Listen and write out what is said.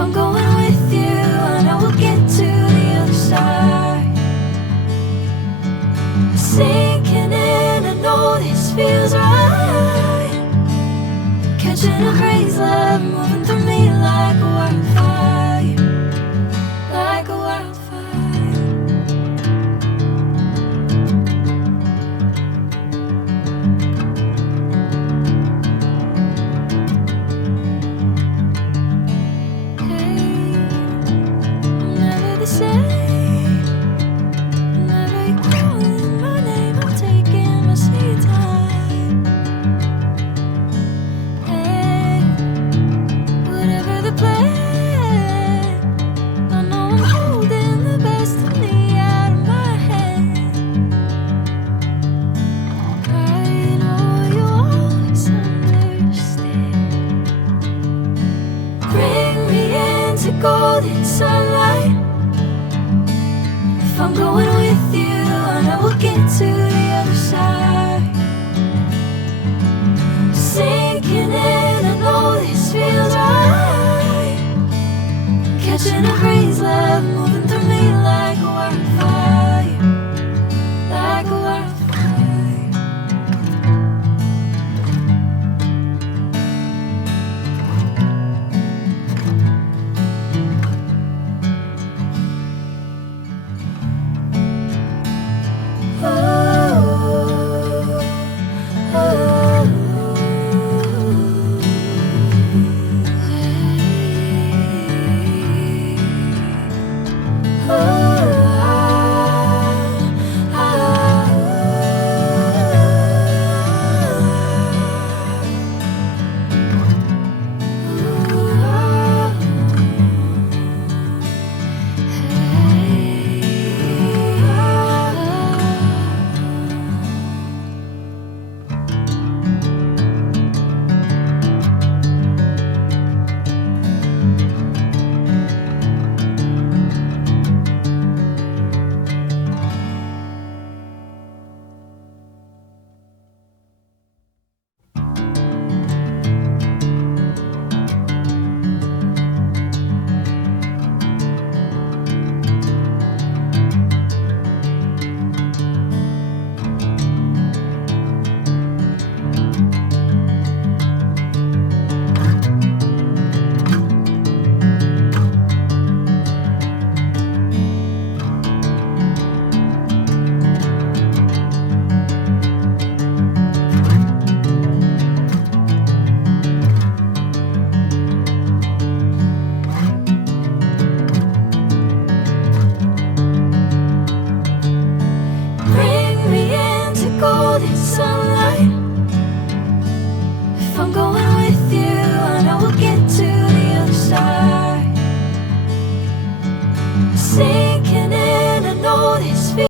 I'm going with you, I know we'll get to the other side. Sinking in, I know this feels right. Catching a breeze, love moving through me like a wildfire, like a wildfire. Golden sunlight. If I'm going with you, I know we'll get to the other side. Sinking in, I know this feels right. Catching a breeze, love moving through me like a wildfire, like a wildfire. Sunlight. If I'm going with you, I know we'll get to the other side. Sink